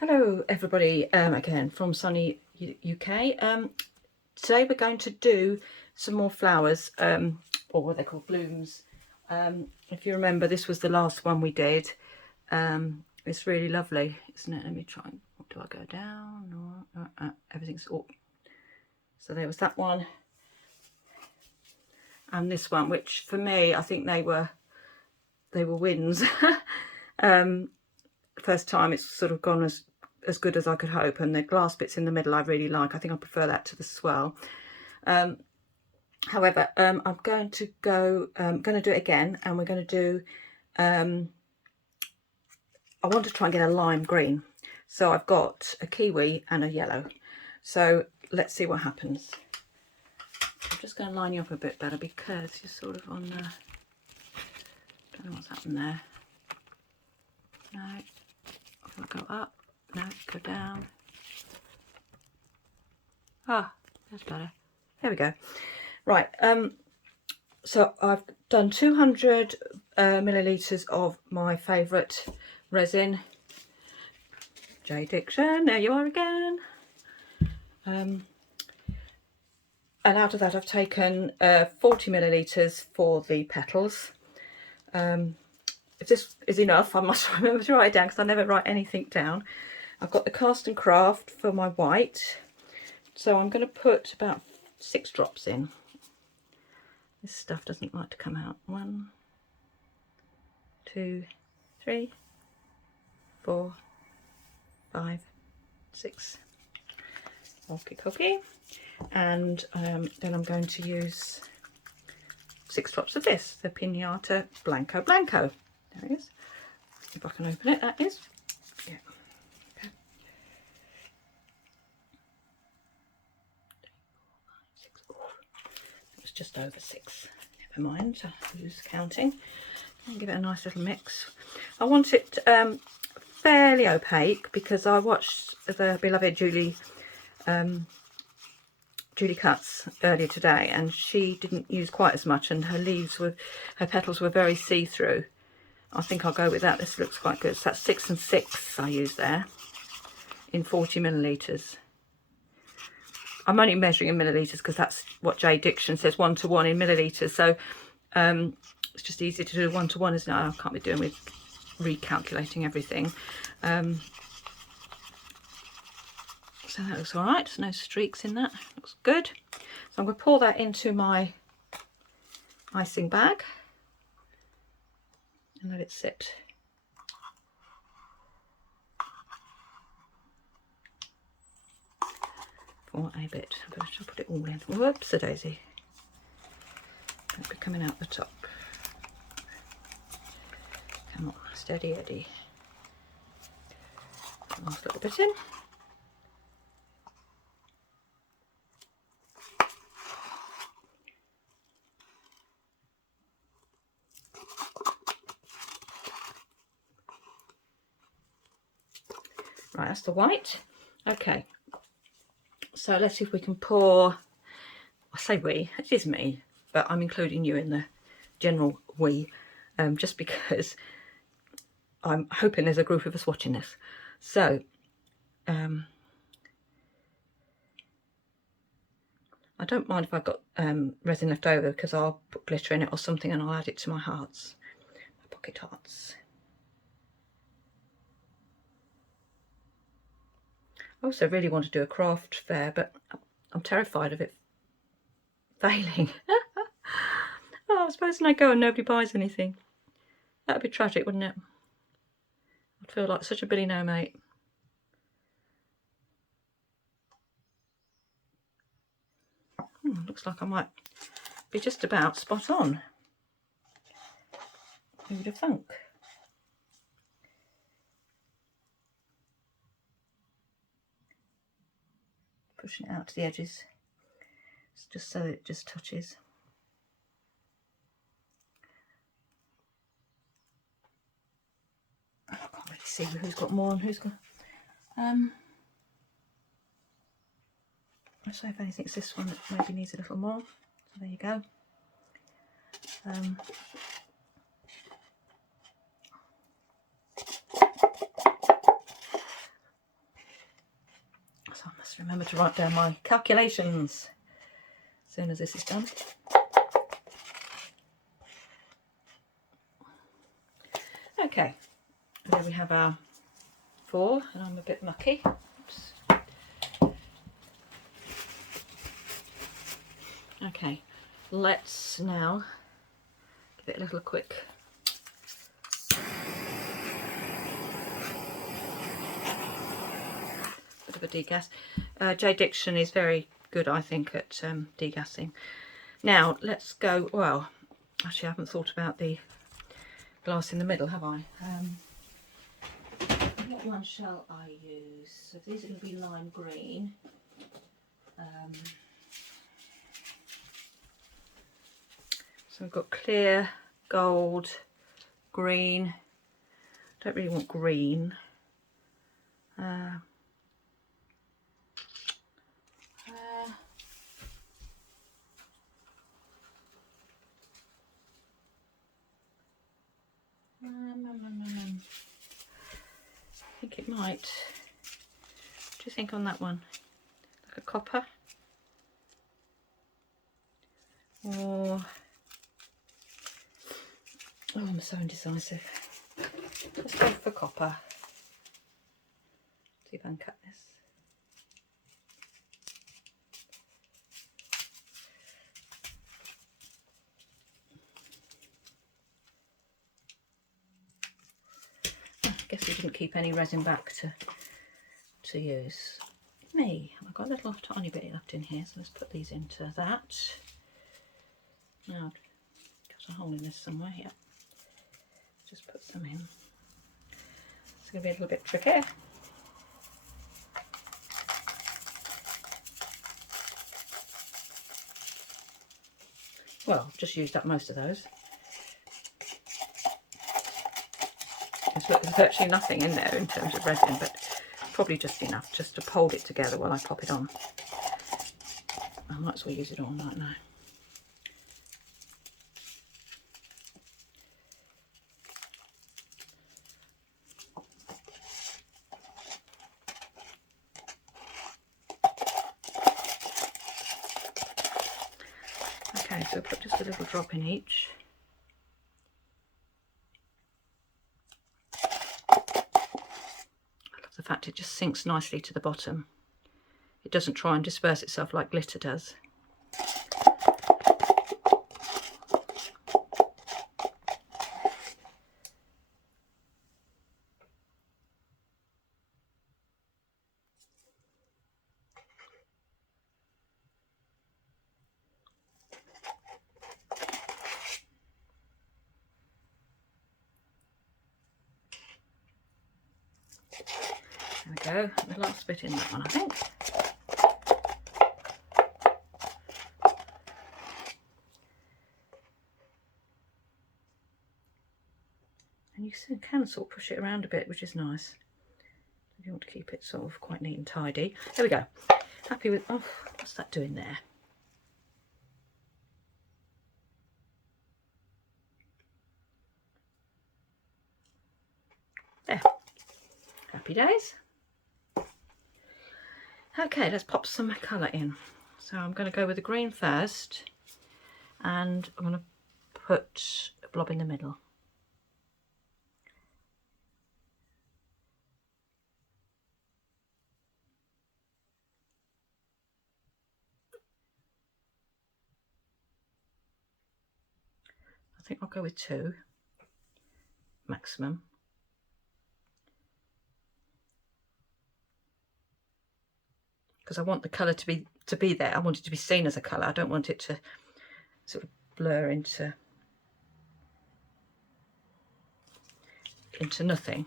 Hello everybody, again from sunny UK. Today we're going to do some more flowers, or what they call blooms. If you remember, this was the last one we did. It's really lovely, isn't it? Let me try. Do I go down? Or, everything's up. So there was that one, and this one, which for me, I think they were wins. First time it's sort of gone as good as I could hope, and the glass bits in the middle I really like. I think I prefer that to the swirl. However, I'm going to do it again, and we're going to do I want to try and get a lime green, so I've got a kiwi and a yellow, so let's see what happens. I'm just going to line you up a bit better because you're sort of on the, don't know what's happened there. No, I'll go up. No, go down. Ah, that's better. There we go. Right, so I've done 200 millilitres of my favourite resin, J Diction, there you are again. And out of that I've taken 40 millilitres for the petals. If this is enough, I must remember to write it down because I never write anything down. I've got the Cast and Craft for my white, so I'm going to put about 6 drops in. This stuff doesn't like to come out. 1, 2, 3, 4, 5, 6. Okay, cookie. And then I'm going to use 6 drops of this, the Pinata Blanco Blanco. There it is. If I can open it, that is. Yeah. Okay. It was just over 6. Never mind, who's counting? And give it a nice little mix. I want it fairly opaque because I watched the beloved Julie Cuts earlier today, and she didn't use quite as much, and her petals were very see-through. I think I'll go with that. This looks quite good. So that's 6 and 6 I use there in 40 millilitres. I'm only measuring in millilitres because that's what J Diction says, 1 to 1 in millilitres. So it's just easy to do 1 to 1, isn't it? I can't be doing with recalculating everything. So that looks all right. There's no streaks in that. Looks good. So I'm going to pour that into my icing bag and let it sit. For a bit. I'm going to put it all in. Whoops, a daisy. It'll be coming out the top. Come on, steady Eddie. Last little bit in. Right, that's the white. Okay, so let's see if we can pour. I say we, it is me, but I'm including you in the general we, just because I'm hoping there's a group of us watching this. So I don't mind if I've got resin left over, because I'll put glitter in it or something and I'll add it to my hearts, my pocket hearts. I also really want to do a craft fair, but I'm terrified of it failing. Oh, supposing I go and nobody buys anything. That'd be tragic, wouldn't it? I'd feel like such a Billy No Mate. Looks like I might be just about spot on. Who would have thunk? Pushing it out to the edges, just so it just touches. I can't really see who's got more and who's got. Let's say if anything's this one that maybe needs a little more. So there you go. remember to write down my calculations as soon as this is done. Okay, there we have our 4, and I'm a bit mucky. Oops. Okay, let's now give it a little quick bit of a degas. J. Diction is very good, I think, at degassing. Now let's go. Well, actually, I haven't thought about the glass in the middle, have I? What one shall I use? So these are going to be lime green. So we've got clear, gold, green. Don't really want green. I think it might. What do you think on that one? Like a copper? Or... oh, I'm so indecisive. Let's go for copper. See if I can cut this. I guess we didn't keep any resin back to use. Me, I've got a little tiny bit left in here, so let's put these into that. Now, cut a hole in this somewhere. Yeah, just put some in. It's going to be a little bit tricky. Well, I've just used up most of those. There's virtually nothing in there in terms of resin, but probably just enough just to hold it together while I pop it on. I might as well use it all right now. Okay, so put just a little drop in each. The fact it just sinks nicely to the bottom. It doesn't try and disperse itself like glitter does. There we go, the last bit in that one, I think. And you can sort of push it around a bit, which is nice. You want to keep it sort of quite neat and tidy. There we go. Happy with, oh, what's that doing there? There. Happy days. Okay, let's pop some colour in. So I'm going to go with the green first, and I'm going to put a blob in the middle. I think I'll go with 2 maximum. Because I want the colour to be there. I want it to be seen as a colour. I don't want it to sort of blur into nothing.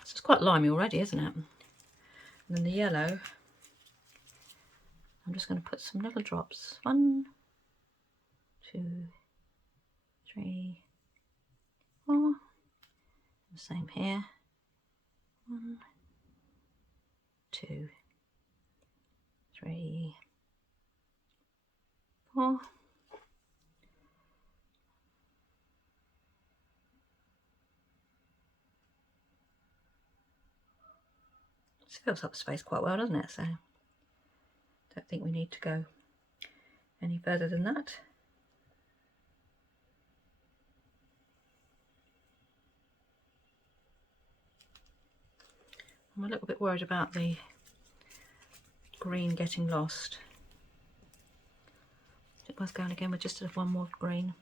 It's quite limey already, isn't it? And then the yellow, I'm just going to put some little drops. 1, 2, 3, 4. The same here. 1, 2, 3, 4. It fills up the space quite well, doesn't it? So don't think we need to go any further than that. I'm a little bit worried about the green getting lost. Is it worth going again with just one more green?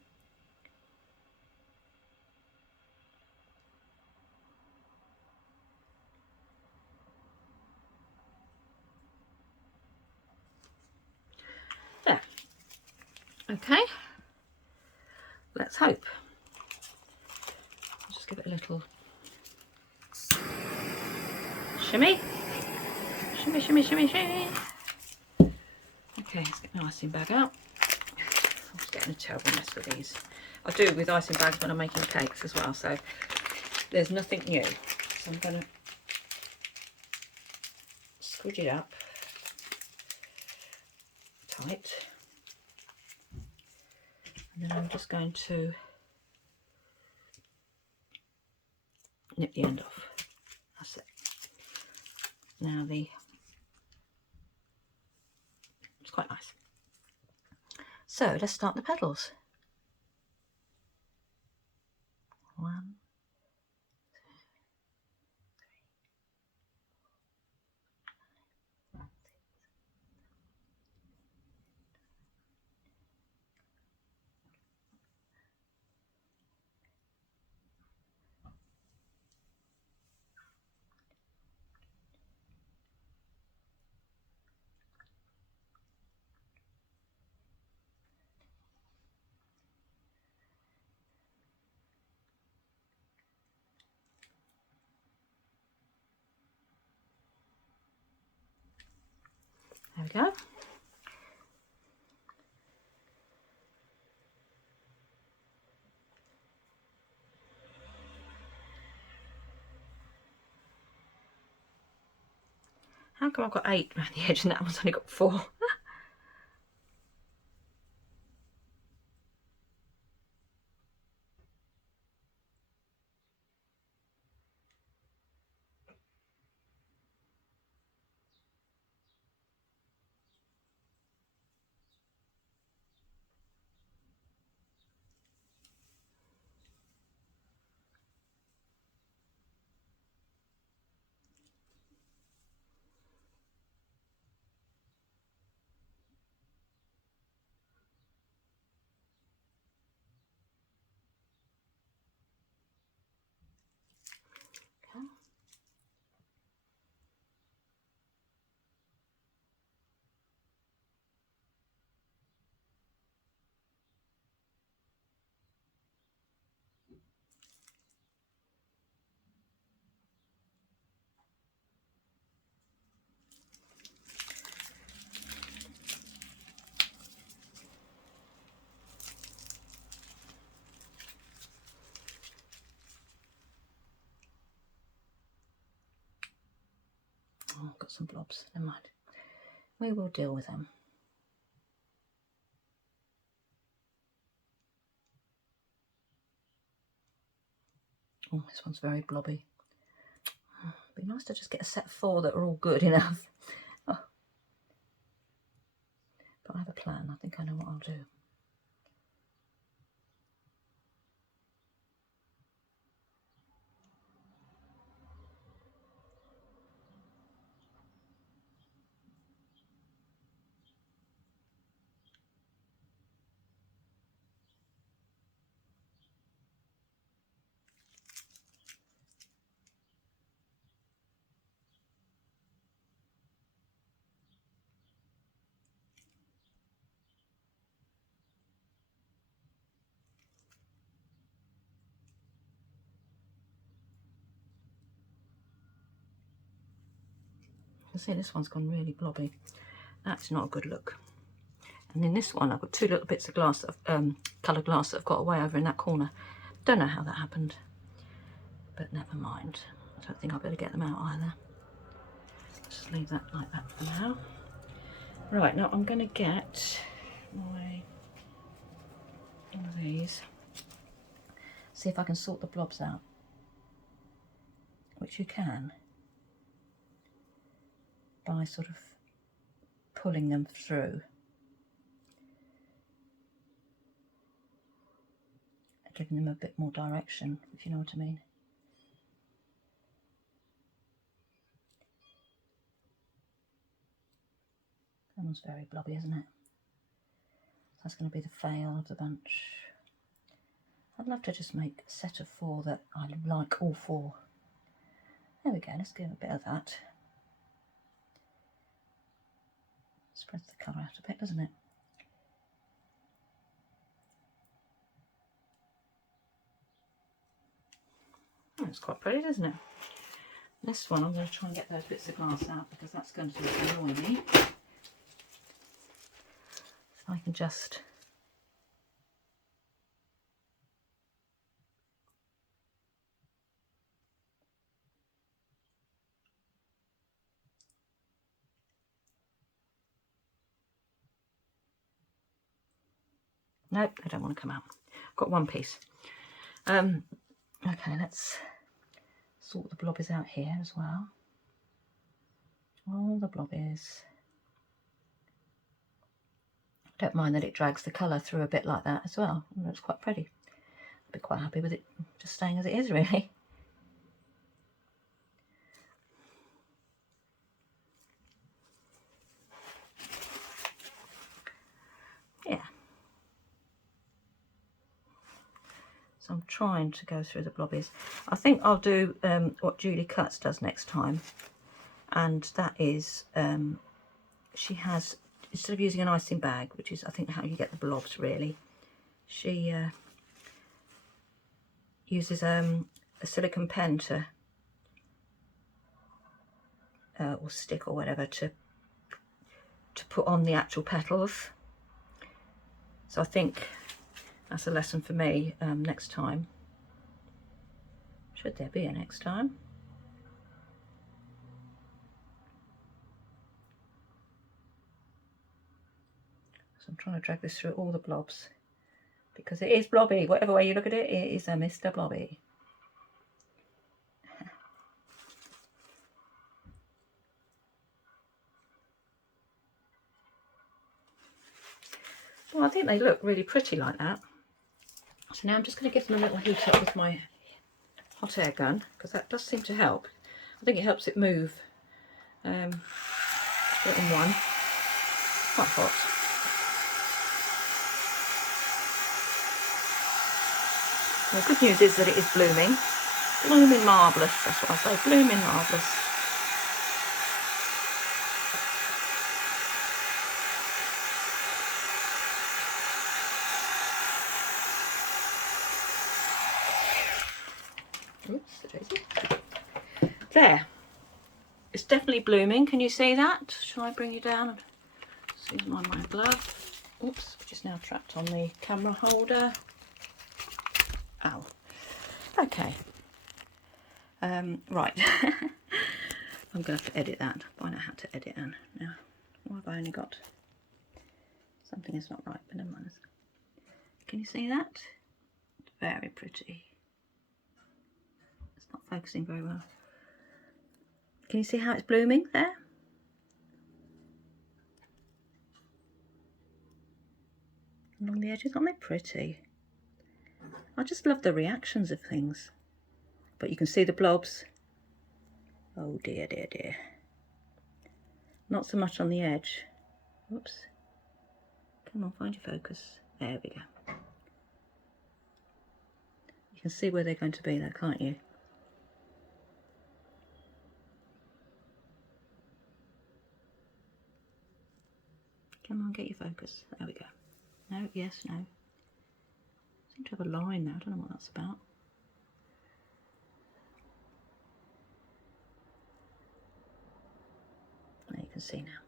There. Okay. Let's hope. I'll just give it a little shimmy. Shimmy, shimmy, shimmy, shimmy. Okay, let's get my icing bag out. I'm just getting a terrible mess with these. I do with icing bags when I'm making cakes as well, so there's nothing new. So I'm going to squidge it up tight. And then I'm just going to nip the end off. That's it. Now it's quite nice. So let's start the petals. 1, 2, 3, 4, 5, 6. There we go. How come I've got 8 around the edge and that one's only got 4? Okay. Oh, I've got some blobs. Never mind. We will deal with them. Oh, this one's very blobby. It'd be nice to just get a set of 4 that are all good enough. Oh. But I have a plan. I think I know what I'll do. You can see this one's gone really blobby. That's not a good look. And in this one, I've got 2 little bits of glass, coloured glass that I've got away over in that corner. Don't know how that happened, but never mind. I don't think I'll be able to get them out either. Just leave that like that for now. Right, now I'm going to get my one of these. See if I can sort the blobs out, which you can. by sort of pulling them through. Giving them a bit more direction, if you know what I mean. That one's very blobby, isn't it? That's going to be the fail of the bunch. I'd love to just make a set of 4 that I like all 4. There we go, let's give a bit of that. Spreads the colour out a bit, doesn't it? Oh, it's quite pretty, isn't it? This one, I'm going to try and get those bits of glass out because that's going to annoy me. So I can just nope, they don't want to come out. I've got one piece. Okay, let's sort the blobbies out here as well. All the blobbies. I don't mind that it drags the colour through a bit like that as well. It looks quite pretty. I'd be quite happy with it just staying as it is, really. Yeah. So I'm trying to go through the blobbies. I think I'll do what Julie Cutts does next time. And that is, she has, instead of using an icing bag, which is I think how you get the blobs really, she uses a silicone pen to, or stick or whatever, to put on the actual petals. So I think that's a lesson for me next time. Should there be a next time? So I'm trying to drag this through all the blobs because it is blobby. Whatever way you look at it, it is a Mr. Blobby. Well, I think they look really pretty like that. So now I'm just going to give them a little heat up with my hot air gun because that does seem to help. I think it helps it move. Put it in one. Quite hot. The good news is that it is blooming. Blooming marvellous, that's what I say. Blooming marvellous. Oops, there. It's definitely blooming. Can you see that? Shall I bring you down? Use my glove. Oops, which is now trapped on the camera holder. Ow. Okay. Right. I'm going to have to edit that. Find out how to edit that now. Why have I only got... Something is not right, but never mind. Can you see that? It's very pretty. It's not focusing very well. Can you see how it's blooming there? Along the edges, aren't they pretty? I just love the reactions of things. But you can see the blobs. Oh dear, dear, dear. Not so much on the edge. Whoops. Come on, find your focus. There we go. You can see where they're going to be though, can't you? Come on, get your focus. There we go. No, yes, no. I seem to have a line now. I don't know what that's about. There you can see now.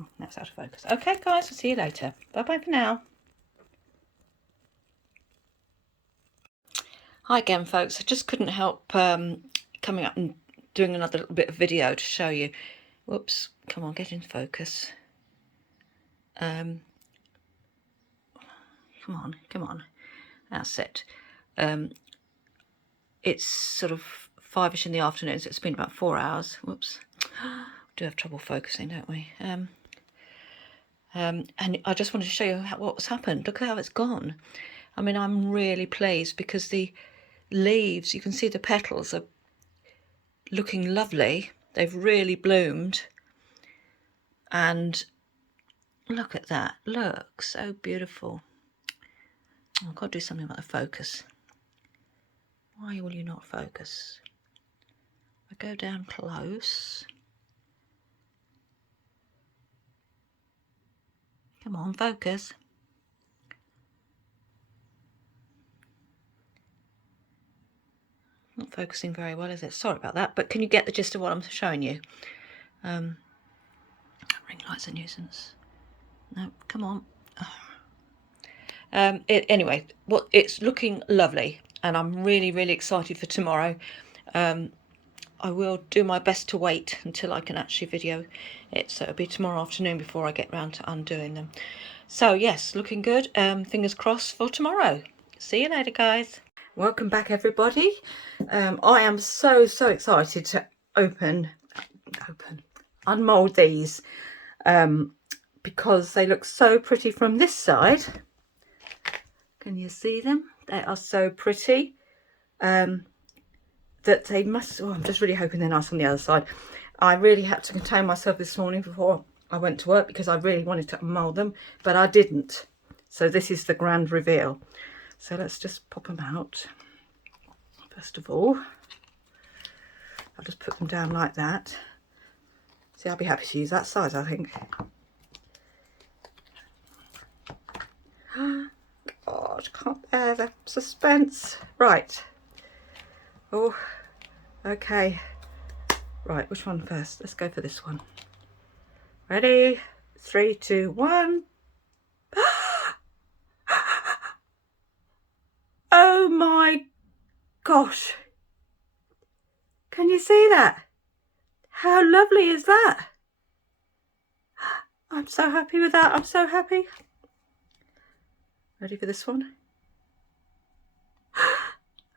Oh, that's out of focus. Okay, guys, I'll see you later. Bye-bye for now. Hi again, folks. I just couldn't help coming up and doing another little bit of video to show you. Whoops. Come on, get in focus. Come on. That's it. It's sort of 5ish in the afternoon, so it's been about 4 hours. Whoops. We do have trouble focusing, don't we? And I just wanted to show you what's happened. Look how it's gone. I mean, I'm really pleased because the leaves, you can see the petals are looking lovely. They've really bloomed. And look at that. Look, so beautiful. I've got to do something about the focus. Why will you not focus? I go down close. Come on, focus. Not focusing very well, is it? Sorry about that, but can you get the gist of what I'm showing you? Ring light's a nuisance. No, come on. Anyway, it's looking lovely, and I'm really, really excited for tomorrow. I will do my best to wait until I can actually video it, so it'll be tomorrow afternoon before I get round to undoing them. So yes, looking good. Fingers crossed for tomorrow. See you later, guys. Welcome back, everybody. I am so excited to unmold these because they look so pretty from this side. Can you see them? They are so pretty. That they must, I'm just really hoping they're nice on the other side. I really had to contain myself this morning before I went to work because I really wanted to mould them, but I didn't. So this is the grand reveal. So let's just pop them out. First of all, I'll just put them down like that. See, I'll be happy to use that size, I think. God, can't bear the suspense. Right. Oh, okay. Right, which one first? Let's go for this one. Ready? 3, 2, 1. Oh my gosh. Can you see that? How lovely is that? I'm so happy with that. I'm so happy. Ready for this one?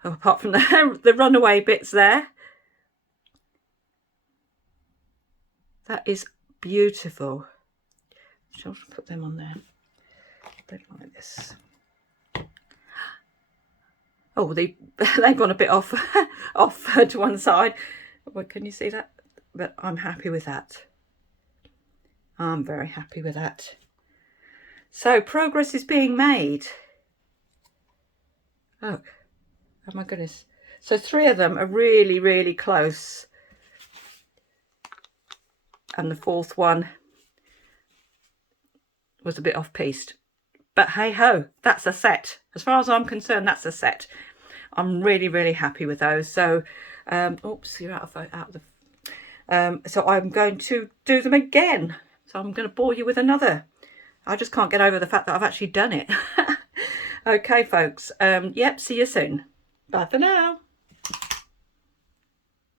Oh, apart from the runaway bits there. That is beautiful. I'll put them on there. Like this. Oh, they've gone a bit off to one side. Well, can you see that? But I'm happy with that. I'm very happy with that. So progress is being made. Oh my goodness. So 3 of them are really, really close. And the 4th one was a bit off-piste. But hey ho, that's a set. As far as I'm concerned, that's a set. I'm really, really happy with those. So, oops, you're out of the... so I'm going to do them again. So I'm going to bore you with another. I just can't get over the fact that I've actually done it. Okay, folks. Yep, see you soon. Bye for now.